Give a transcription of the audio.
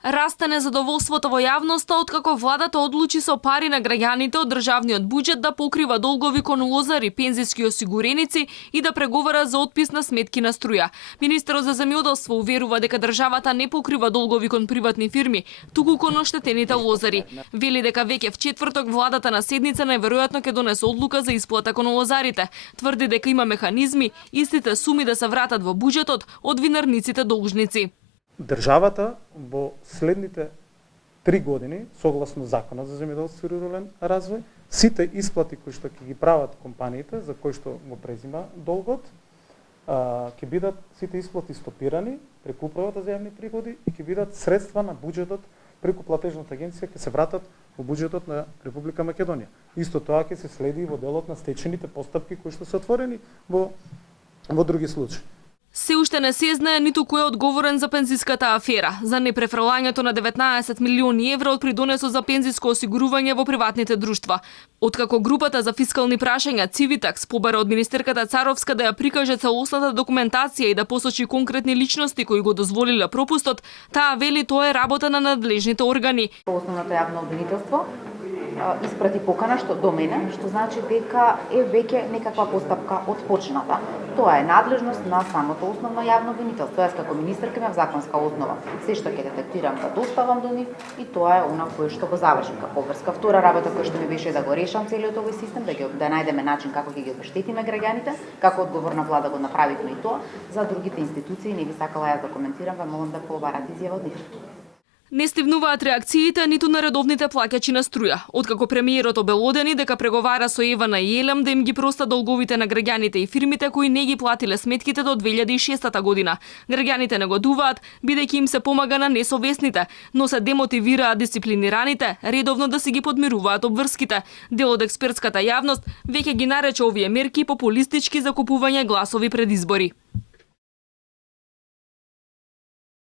Расте незадоволството во јавноста откако владата одлучи со пари на граѓаните од државниот буџет да покрива долгови кон лозари, пензиски осигуреници и да преговара за отпис на сметки на струја. Министерот за земјоделство уверува дека државата не покрива долгови кон приватни фирми, туку кон оштетените лозари. Вели дека веќе в четврток владата на седница најверојатно ќе донесе одлука за исплата кон лозарите. Тврди дека има механизми истите суми да се вратат во буџетот од винарниците должници. Државата во следните 3 години, согласно Законот за земјоделство и рурален развој, сите исплати кои што ќе ги прават компаниите, за кои што го презима долгот, ќе бидат сите исплати стопирани преку управата за јавни приходи и ќе бидат средства на буџетот преку платежната агенција ќе се вратат во буџетот на Република Македонија. Исто тоа ќе се следи во делот на стечените постапки кои што се отворени во други случаи. Се уште не се знае ниту кој е одговорен за пензиската афера, за непрефрлањето на 19 милиони евра од придонесот за пензиско осигурување во приватните друштва. Откако групата за фискални прашања Цивитакс побара од министерката Царовска да ја прикаже целосната документација и да посочи конкретни личности кои го дозволиле пропустот, таа вели тоа е работа на надлежните органи. Основното јавно обвинителство испрати покана до мене, што значи дека е веќе некаква постапка отпочната. Тоа е надлежност на самото основно јавно обвинителство. Јас како министерка имам законска основа. Се што ќе детектирам да доставам до нив и тоа е она кое што го завршим како врска. Втора работа која што ми беше да го решам целиот овој систем, да најдеме начин како ќе ги обештетиме граѓаните, како одговорна влада го направивме и тоа. За другите институции не би сакала јас да коментирам, ве молам да побарате изјава од нив. Не стивнуваат реакциите ниту на редовните плаќачи на струја. Откако премиерот обелодени дека преговара со Евана и Елем да им ги проста долговите на граѓаните и фирмите кои не ги платиле сметките до 2006 година. Граѓаните негодуваат, бидејќи им се помага на несовесните, но се демотивираат дисциплинираните редовно да си ги подмируваат обврските. Дел од експертската јавност веќе ги нарече овие мерки популистички за купување гласови пред избори.